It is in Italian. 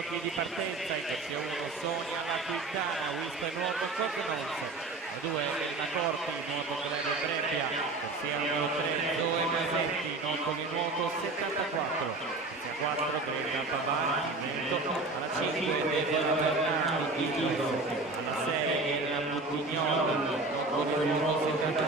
giochi di partenza, in corsia 1 Sonia La Quintana, Wisp nuoto Cognos, 2 La Corti, nuoto Claudio Trebbia, corsia numero 3 Zoe Masetti, Nottoli nuoto 74, corsia 4 Greta Babani, Veneto, alla 5 Deborah Bernardi, alla 6 Elena Montignolo, Nottoli nuoto 74,